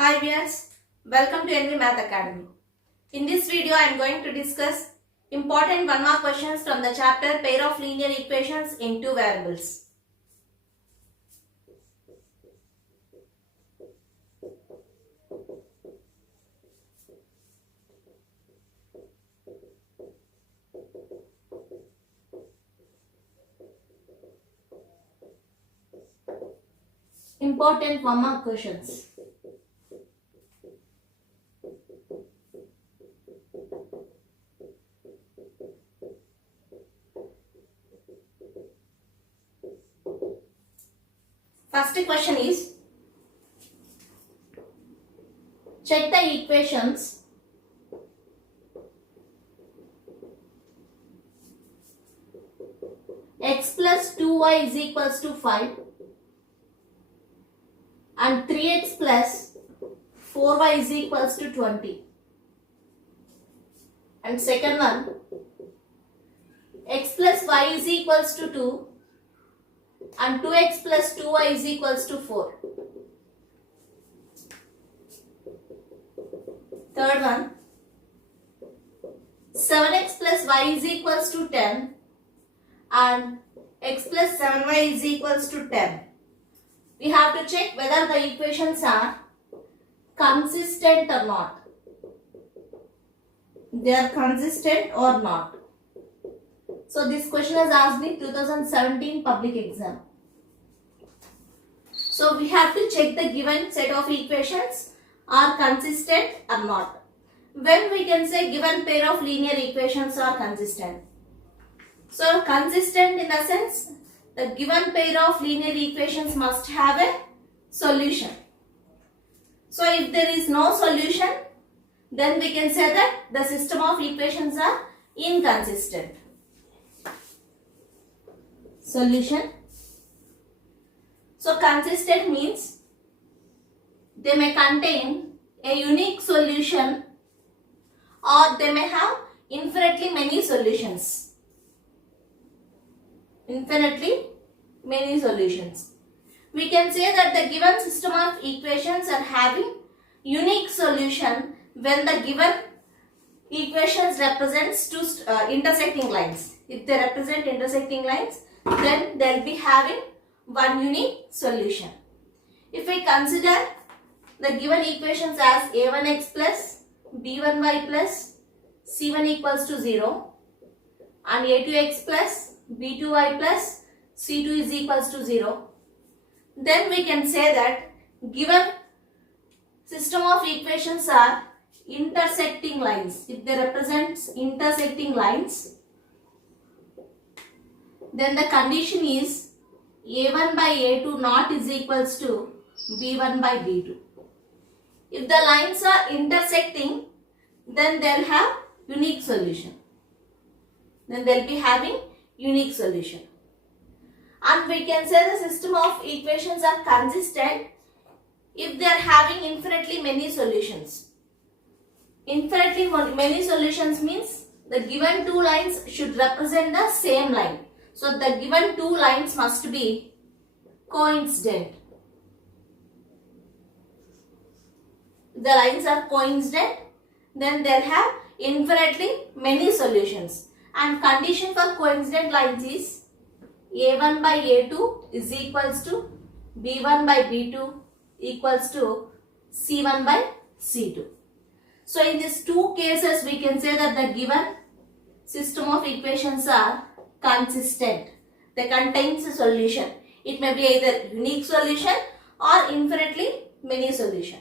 Hi viewers, welcome to NV Math Academy. In this video I am going to discuss important 1 mark questions from the chapter Pair of Linear Equations in Two Variables. Important 1 mark questions. First question is, check the equations x plus 2y is equals to 5 and 3x plus 4y is equals to 20. And second one, x plus y is equals to 2 and 2x plus 2y is equals to 4. Third one, 7x plus y is equals to 10 and x plus 7y is equals to 10. We have to check whether the equations are consistent or not. They are consistent or not. So this question is asked in 2017 public exam. So we have to check the given set of equations are consistent or not. When we can say given pair of linear equations are consistent. So consistent in the sense the given pair of linear equations must have a solution. So if there is no solution, then we can say that the system of equations are inconsistent. Solution. So consistent means they may contain a unique solution or they may have infinitely many solutions. Infinitely many solutions. We can say that the given system of equations are having unique solution when the given equations represents two intersecting lines. If they represent intersecting lines, then they will be having one unique solution. If we consider the given equations as a1x plus b1y plus c1 equals to 0 and a2x plus b2y plus c2 is equals to 0, then we can say that given system of equations are intersecting lines. If they represent intersecting lines, then the condition is a1 by a2 not is equals to b1 by b2. If the lines are intersecting, then they'll have unique solution. Then they'll be having unique solution. And we can say the system of equations are consistent if they are having infinitely many solutions. Infinitely many solutions means the given two lines should represent the same line. So the given two lines must be coincident. If the lines are coincident, then they'll have infinitely many solutions. And condition for coincident lines is a1 by a2 is equals to b1 by b2 equals to c1 by c2. So in these two cases we can say that the given system of equations are consistent. They contains a solution. It may be either unique solution or infinitely many solution.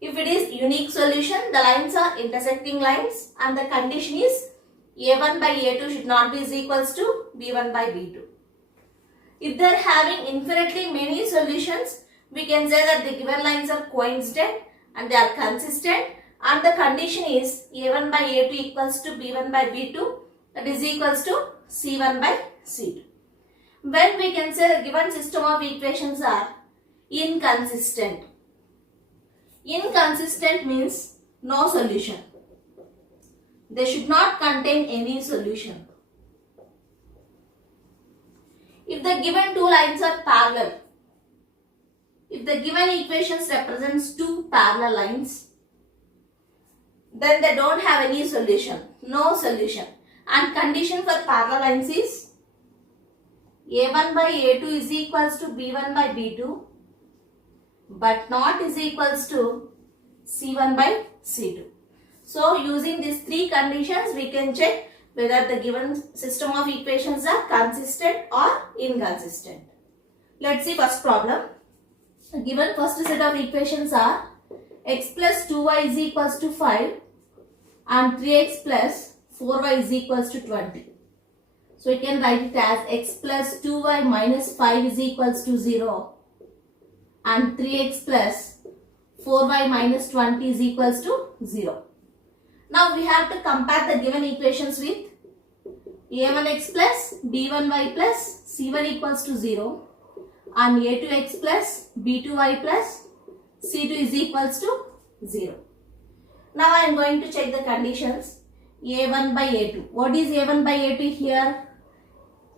If it is unique solution, the lines are intersecting lines and the condition is a1 by a2 should not be is equals to b1 by b2. If they are having infinitely many solutions, we can say that the given lines are coincident and they are consistent and the condition is a1 by a2 equals to b1 by b2, that is equals to c1 by c2. When we can say the given system of equations are inconsistent. Inconsistent means no solution. They should not contain any solution. If the given two lines are parallel, If the given equations represents two parallel lines, then they don't have any solution, no solution. And condition for parallel lines is A1 by A2 is equals to B1 by B2, but not is equals to C1 by C2. So using these three conditions, we can check whether the given system of equations are consistent or inconsistent. Let's see first problem. The given first set of equations are x plus 2y is equals to 5 and 3x plus 4y is equals to 20. So we can write it as x plus 2y minus 5 is equals to 0 and 3x plus 4y minus 20 is equals to 0. Now we have to compare the given equations with a1x plus b1y plus c1 equals to 0 and a2x plus b2y plus c2 is equals to 0. Now I am going to check the conditions. A1 by A2. What is A1 by A2 here?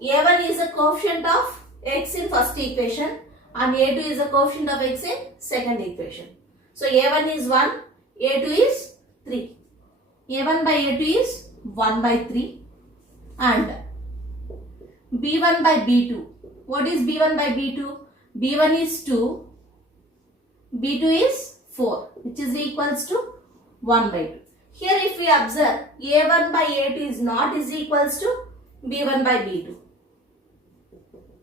A1 is a coefficient of x in first equation and A2 is a coefficient of x in second equation. So A1 is 1, A2 is 3. A1 by A2 is 1 by 3 and B1 by B2. What is B1 by B2? B1 is 2, B2 is 4, which is equals to 1 by 2. Here if we observe, A1 by A2 is not is equals to B1 by B2.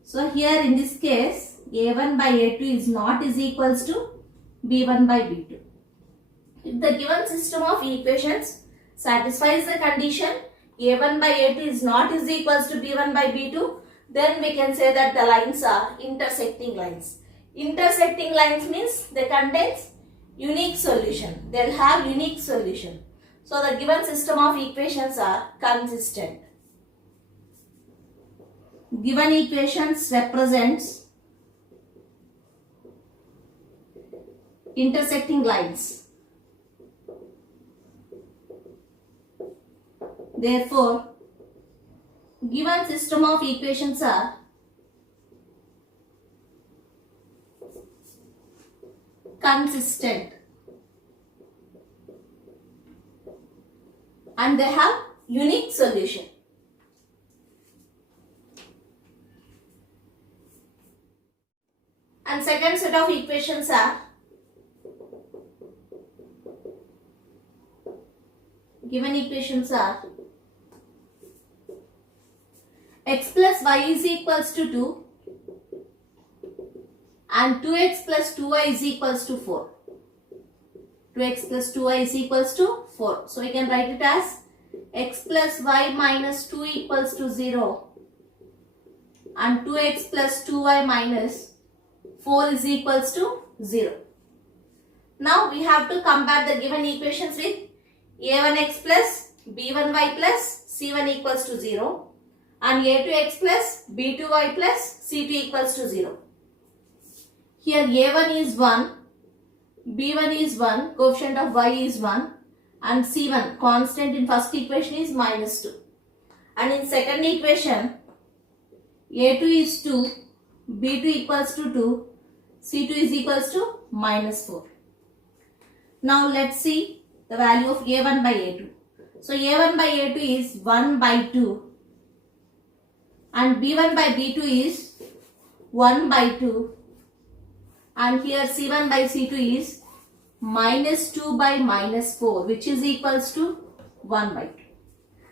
So here in this case, A1 by A2 is not is equals to B1 by B2. If the given system of equations satisfies the condition A1 by A2 is not is equals to B1 by B2, then we can say that the lines are intersecting lines. Intersecting lines means they contains unique solution. They will have unique solution. So the given system of equations are consistent. Given equations represents intersecting lines. Therefore, given system of equations are consistent and they have unique solution. And second set of equations are given equations are x plus y is equals to 2 and 2x plus 2y is equals to 4. 2x plus 2y is equals to 4. So we can write it as x plus y minus 2 equals to 0 and 2x plus 2y minus 4 is equals to 0. Now we have to compare the given equations with a1x plus b1y plus c1 equals to 0 and a2x plus b2y plus c2 equals to 0. Here a1 is 1, b1 is 1, coefficient of y is 1 and c1 constant in first equation is minus 2. And in second equation a2 is 2, b2 equals to 2, c2 is equals to minus 4. Now let's see the value of a1 by a2. So a1 by a2 is 1 by 2 and b1 by b2 is 1 by 2 and here c1 by c2 is minus 2 by minus 4, which is equals to 1 by 2.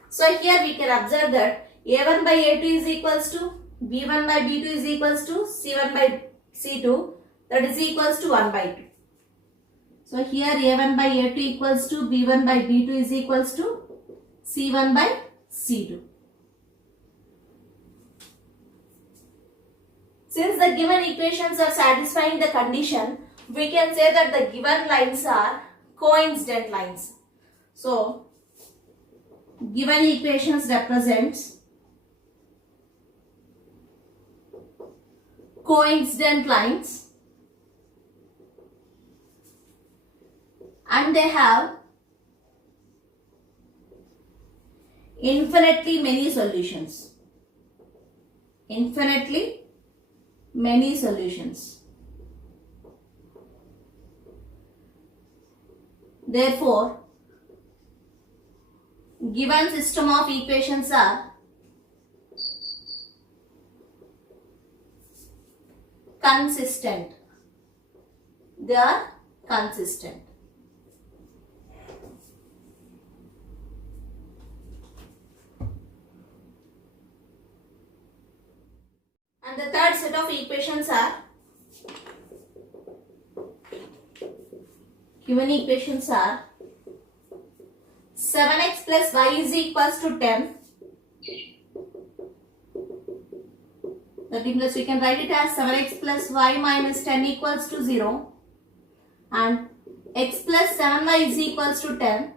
So here we can observe that a1 by a2 is equals to b1 by b2 is equals to c1 by c2, that is equals to 1 by 2. So here a1 by a2 equals to b1 by b2 is equals to c1 by c2. Since the given equations are satisfying the condition, we can say that the given lines are coincident lines. So, given equations represents coincident lines and they have infinitely many solutions. Infinitely many solutions. Therefore, given system of equations are consistent. They are consistent. And the third set of equations are given equations are 7x plus y is equals to 10. That means we can write it as 7x plus y minus 10 equals to 0. And x plus 7y is equals to 10.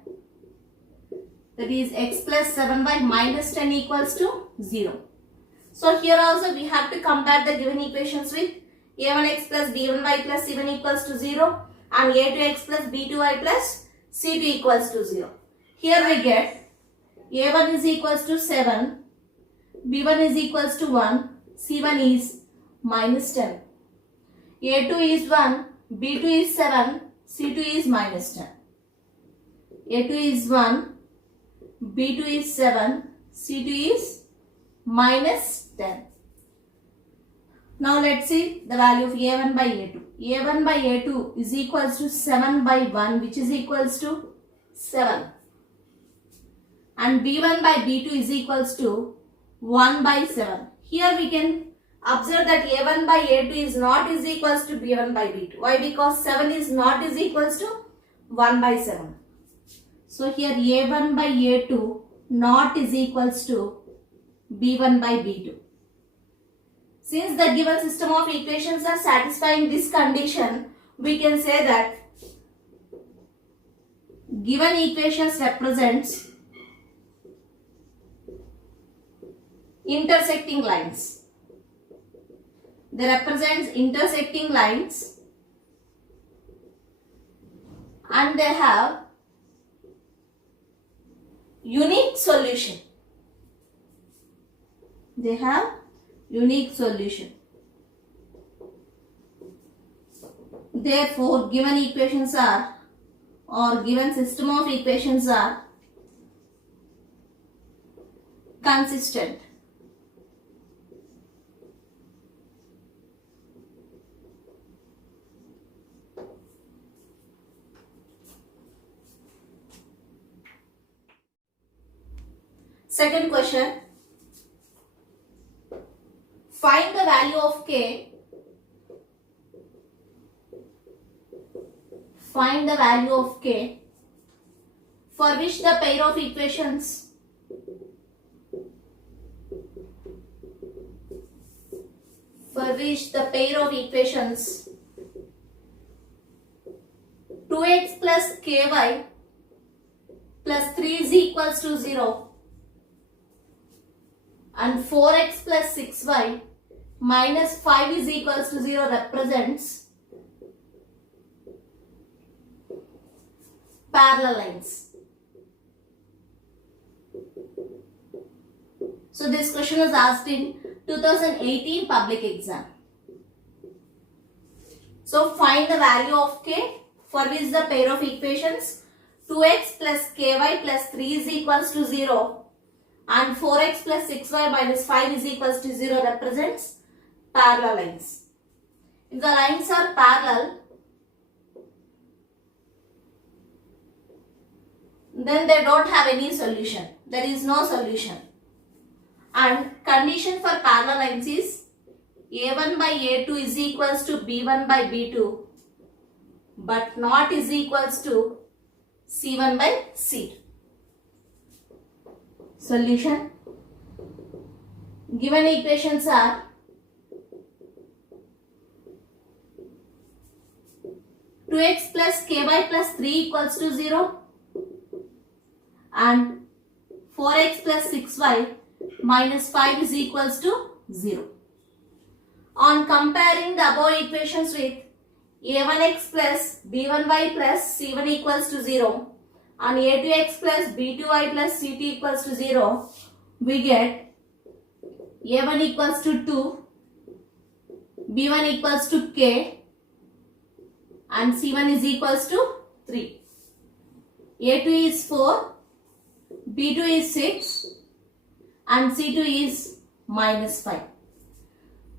That is x plus 7y minus 10 equals to 0. So here also we have to compare the given equations with a1x plus b1y plus c1 equals to 0 and a2x plus b2y plus c2 equals to 0. Here we get a1 is equals to 7, b1 is equals to 1, c1 is minus 10. a2 is 1, b2 is 7, c2 is minus 10. a2 is 1, b2 is 7, c2 is minus 10. Now let's see the value of a1 by a2. a1 by a2 is equals to 7 by 1, which is equals to 7. And b1 by b2 is equals to 1 by 7. Here we can observe that a1 by a2 is not is equals to b1 by b2. Why? Because 7 is not is equals to 1 by 7. So here a1 by a2 not is equals to b1 by b2. Since the given system of equations are satisfying this condition, we can say that given equations represents intersecting lines. They represent intersecting lines and they have unique solution. They have unique solution. Therefore, given equations are or given system of equations are consistent. Second question. Find the value of k. Find the value of k for which the pair of equations for which the pair of equations 2x plus ky plus 3 is equals to 0 and 4x plus 6y minus 5 is equals to 0 represents parallel lines. So this question was asked in 2018 public exam. So find the value of k for which the pair of equations 2x plus ky plus 3 is equals to 0 and 4x plus 6y minus 5 is equals to 0 represents parallel lines. If the lines are parallel, then they don't have any solution. There is no solution. And condition for parallel lines is a1 by a2 is equals to b1 by b2 but not is equals to c1 by c2. Solution. Given equations are two x plus ky plus 3 equals to 0 and 4x plus 6y minus 5 is equals to 0. On comparing the above equations with a1x plus b1y plus c1 equals to 0 and a2x plus b2y plus c2 equals to 0, we get a1 equals to 2, b1 equals to k and c1 is equals to 3. A2 is 4, B2 is 6 and C2 is minus 5.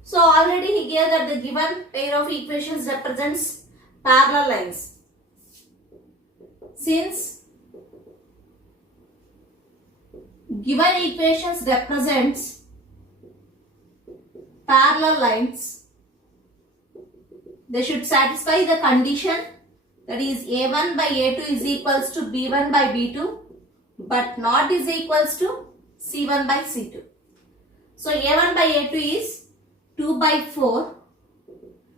So already he gave that the given pair of equations represents parallel lines. Since given equations represents parallel lines, they should satisfy the condition, that is A1 by A2 is equals to B1 by B2 but not is equals to C1 by C2. So A1 by A2 is 2 by 4,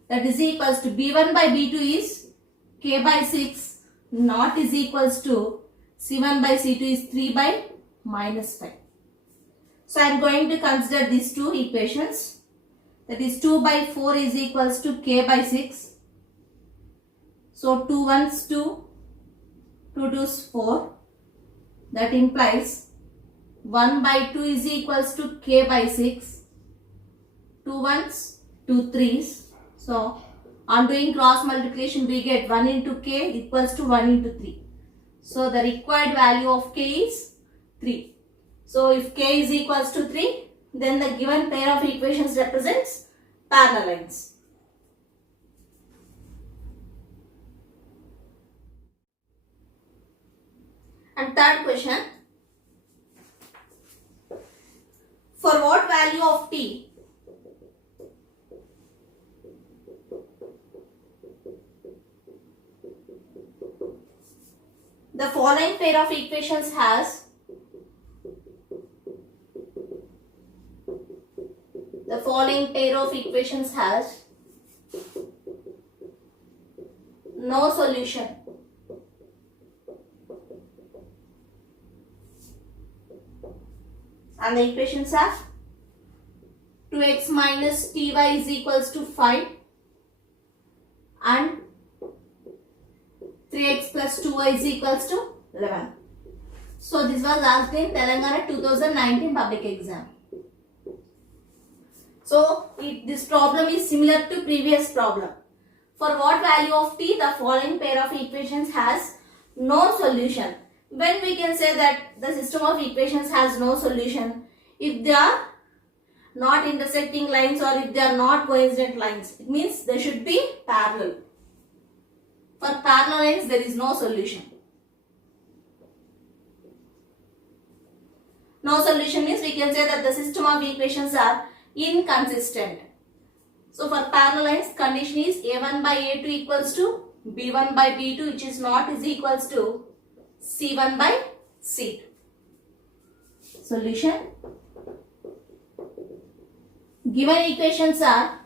that is equals to B1 by B2 is K by 6 not is equals to C1 by C2 is 3 by minus 5. So I am going to consider these two equations, that is 2 by 4 is equals to K by 6. So 2 ones 2, 2 twos 4, that implies 1 by 2 is equals to K by 6, 2 ones 2 threes. So on doing cross multiplication we get 1 into K equals to 1 into 3. So the required value of K is 3. So if K is equals to 3, then the given pair of equations represents parallel lines. And third question, for what value of t the following pair of equations has no solution. And the equations are 2x minus ty is equals to 5 and 3x plus 2y is equals to 11. So this was asked in Telangana 2019 public exam. So this problem is similar to previous problem. For what value of t the following pair of equations has no solution? When we can say that the system of equations has no solution? If they are not intersecting lines or if they are not coincident lines, it means they should be parallel. For parallel lines there is no solution. No solution means we can say that the system of equations are inconsistent. So for parallel lines, condition is A1 by A2 equals to B1 by B2, which is not is equals to C1 by C2. Solution. Given equations are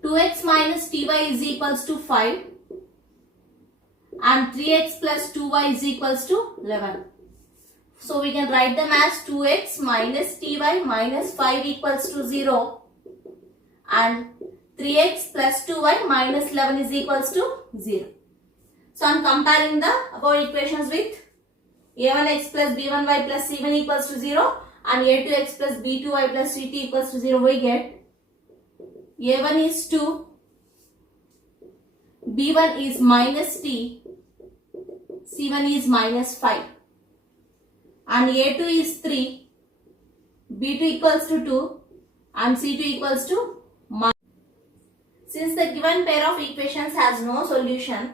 2x minus ty is equals to 5 and 3x plus 2y is equals to 11. So we can write them as 2x minus ty minus 5 equals to 0 and 3x plus 2y minus 11 is equals to 0. So I am comparing the above equations with a1x plus b1y plus c1 equals to 0 and a2x plus b2y plus c2 equals to 0. We get a1 is 2, b1 is minus t, c1 is minus 5 and a2 is 3, b2 equals to 2 and c2 equals to minus. Since the given pair of equations has no solution,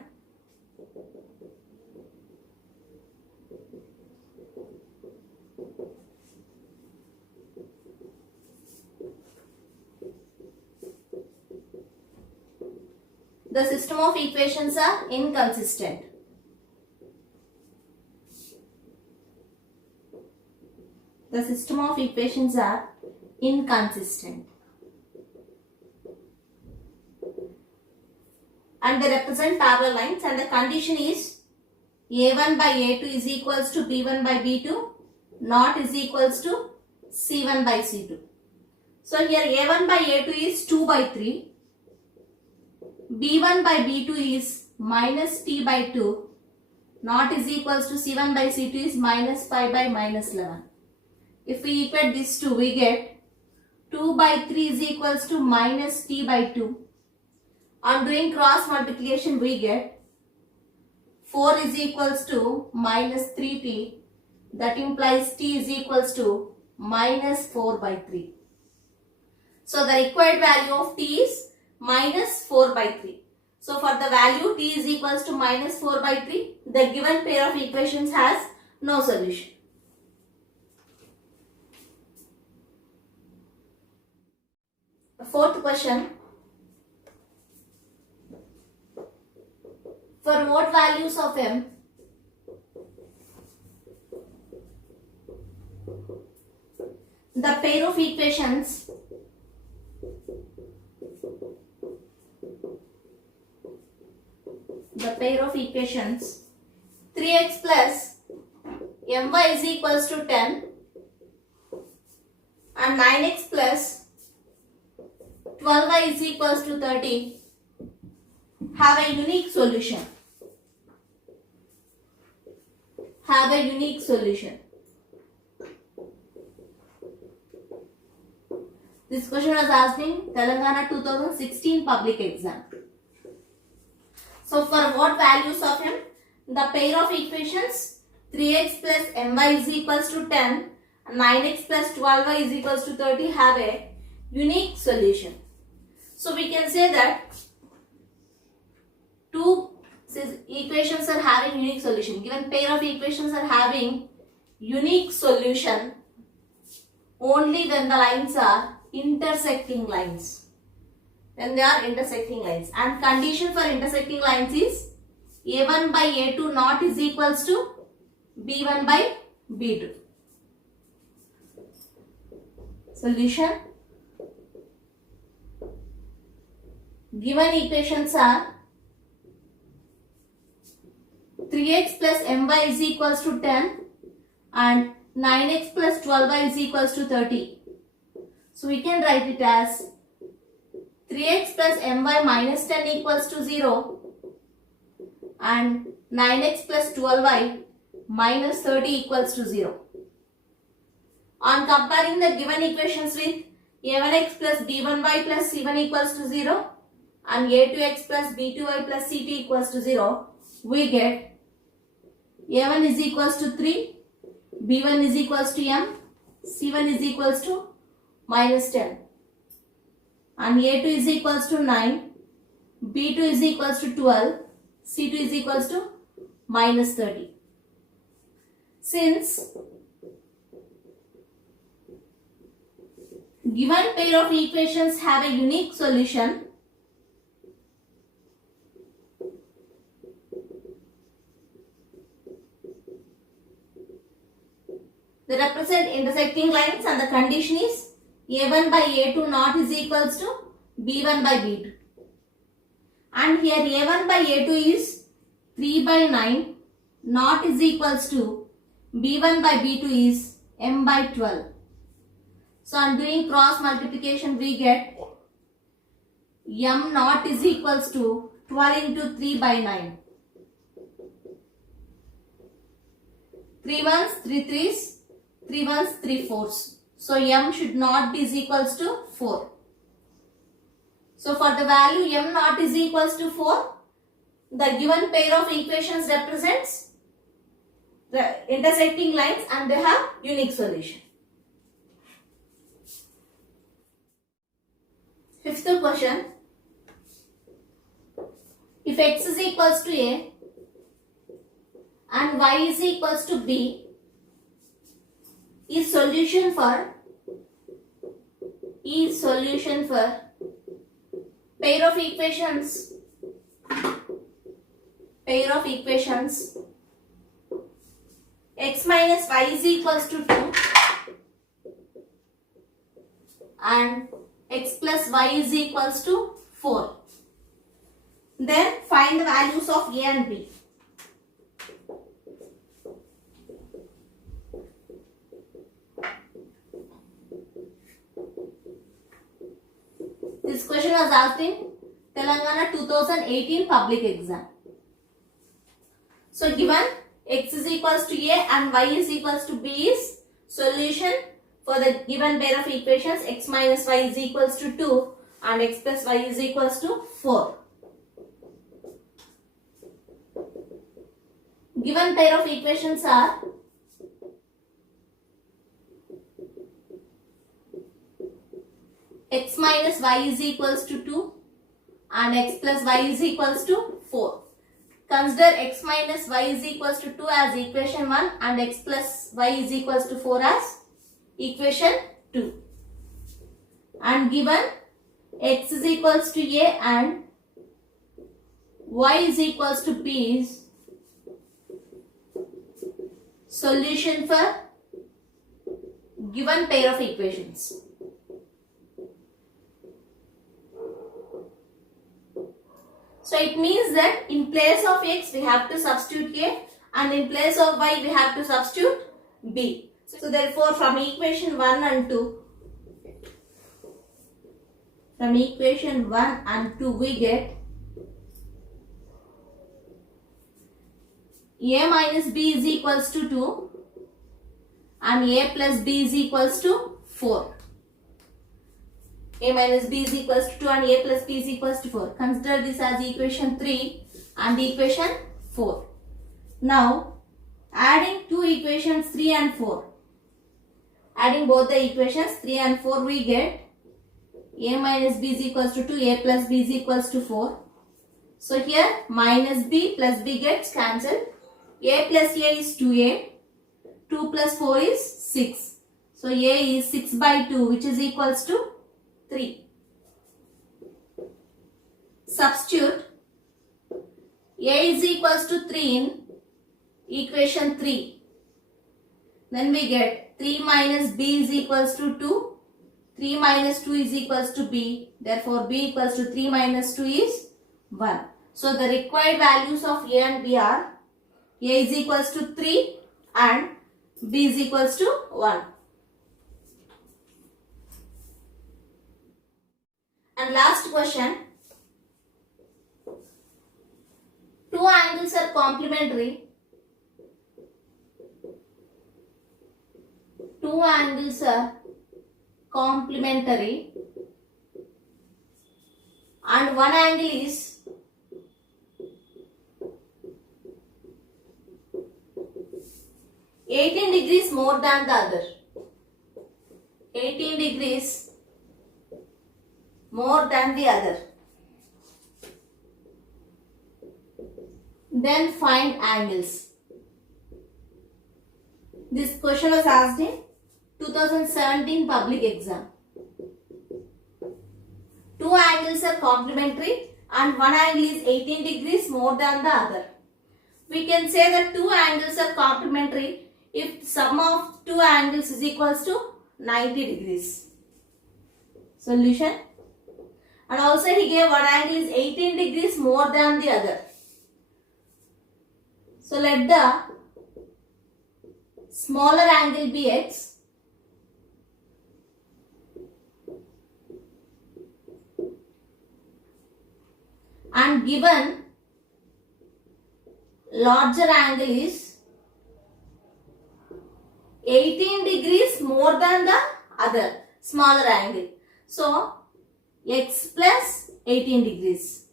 the system of equations are inconsistent. The system of equations are inconsistent. And they represent parallel lines, and the condition is a1 by a2 is equals to b1 by b2 not is equals to c1 by c2. So here a1 by a2 is 2 by 3, b1 by b2 is minus t by 2 not is equals to c1 by c2 is minus 5 by minus 11. If we equate these two, we get 2 by 3 is equals to minus t by 2 On doing cross multiplication, we get 4 is equals to minus 3t. That implies t is equals to minus 4 by 3. So the required value of t is minus 4 by 3. So for the value t is equals to minus 4 by 3, the given pair of equations has no solution. The fourth question. For what values of m the pair of equations the 3x plus my is equals to 10 and 9x plus 12y is equals to 30 have a unique solution. This question was asked in Telangana 2016 public exam. So for what values of m? The pair of equations 3x plus my is equals to 10 and 9x plus 12y is equals to 30 have a unique solution. So we can say that two equations are having unique solution. Given pair of equations are having unique solution only when the lines are intersecting lines. When they are intersecting lines. And condition for intersecting lines is a1 by a2 not is equals to b1 by b2. Solution. Given equations are 3x plus my is equals to 10 and 9x plus 12y is equals to 30. So we can write it as 3x plus my minus 10 equals to 0 and 9x plus 12y minus 30 equals to 0. On comparing the given equations with a1x plus b1y plus c1 equals to 0 and a2x plus b2y plus c2 equals to 0, we get a1 is equals to 3, b1 is equals to m, c1 is equals to minus 10 and a2 is equals to 9, b2 is equals to 12, c2 is equals to minus 30. Since given pair of equations have a unique solution, they represent intersecting lines and the condition is a1 by a2 not is equals to b1 by b2. And here a1 by a2 is 3 by 9 not is equals to b1 by b2 is m by 12. So on doing cross multiplication we get m naught is equals to 12 into 3 by 9. 3 ones, 3 threes, 3 ones, 3 fours. So m should not be is equals to 4. So for the value m naught is equals to 4, the given pair of equations represents the intersecting lines and they have unique solution. Fifth question. If x is equals to a and y is equals to b, is solution for pair of equations x minus y is equals to 2 and x plus y is equals to 4. Then find the values of a and b. This question was asked in Telangana 2018 public exam. So given x is equals to a and y is equals to b is solution for the given pair of equations x minus y is equals to 2 and x plus y is equals to 4. Given pair of equations are x minus y is equals to 2 and x plus y is equals to 4. Consider x minus y is equals to 2 as equation 1 and x plus y is equals to 4 as equation 2. And given x is equals to a and y is equals to b is solution for given pair of equations. So it means that in place of x we have to substitute a and in place of y we have to substitute b. So therefore from equation 1 and 2, we get a minus b is equals to 2 and a plus b is equals to 4. A minus b is equals to 2 and a plus b is equals to 4. Consider this as equation 3 and equation 4. Now adding two equations 3 and 4. Adding both the equations 3 and 4 we get a minus b is equals to 2, a plus b is equals to 4. So here minus b plus b gets cancelled. A plus a is 2a. 2 plus 4 is 6. So a is 6 by 2 which is equals to 3. Substitute a is equals to 3 in equation 3. Then we get 3 minus b is equals to 2. 3 minus 2 is equals to b. Therefore b equals to 3 minus 2 is 1. So the required values of a and b are a is equals to 3 and b is equals to 1. And last question. Two angles are complementary. Two angles are complementary and one angle is (18 degrees) more than the other. 18 degrees more than the other. Then find angles. This question was asked in 2017 public exam. Two angles are complementary and one angle is 18 degrees more than the other. We can say that two angles are complementary if sum of two angles is equals to 90 degrees. Solution. And also he gave one angle is 18 degrees more than the other. So let the smaller angle be x and given larger angle is 18 degrees more than the other smaller angle. So x plus 18 degrees.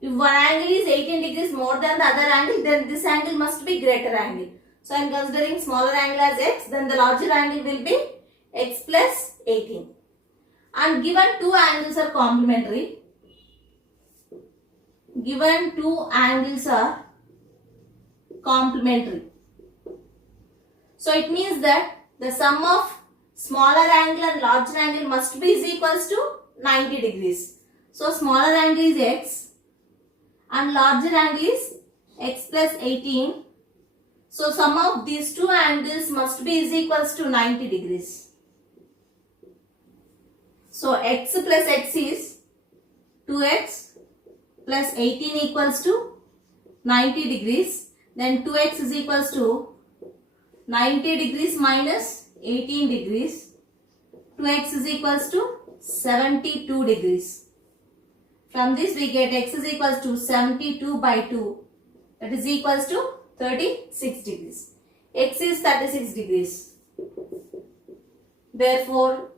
If one angle is 18 degrees more than the other angle, then this angle must be greater angle. So I am considering smaller angle as x, then the larger angle will be x plus 18. And given two angles are complementary, given two angles are complementary. So it means that the sum of smaller angle and larger angle must be is equals to 90 degrees. So smaller angle is x and larger angle is x plus 18. So sum of these two angles must be is equals to 90 degrees. So x plus x is 2x plus 18 equals to 90 degrees. Then 2x is equals to 90 degrees minus 18 degrees. 2x is equals to 72 degrees. From this we get x is equals to 72 by 2, that is equals to 36 degrees. X is 36 degrees. Therefore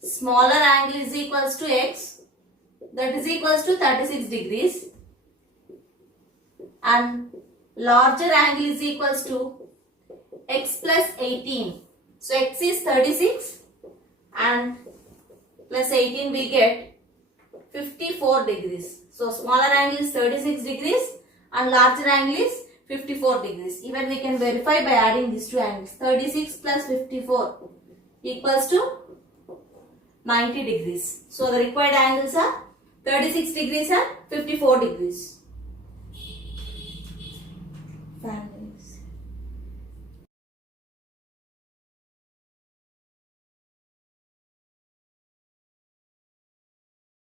smaller angle is equals to x, that is equals to 36 degrees, and larger angle is equals to x plus 18. So x is 36 and plus 18 we get 54 degrees. So smaller angle is 36 degrees and larger angle is 54 degrees. Even we can verify by adding these two angles. 36 plus 54 equals to 90 degrees. So the required angles are 36 degrees and 54 degrees.